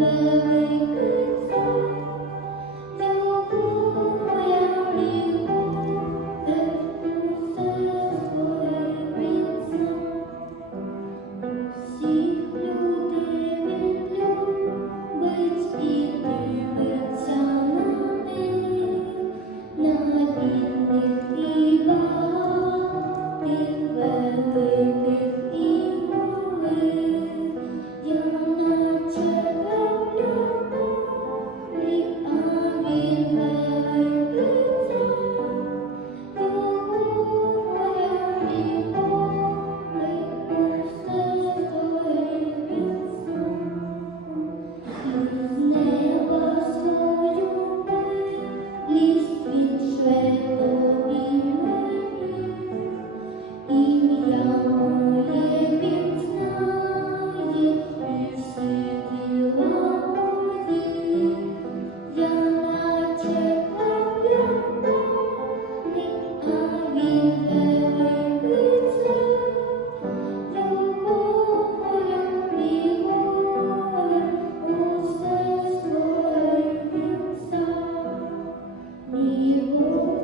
living you.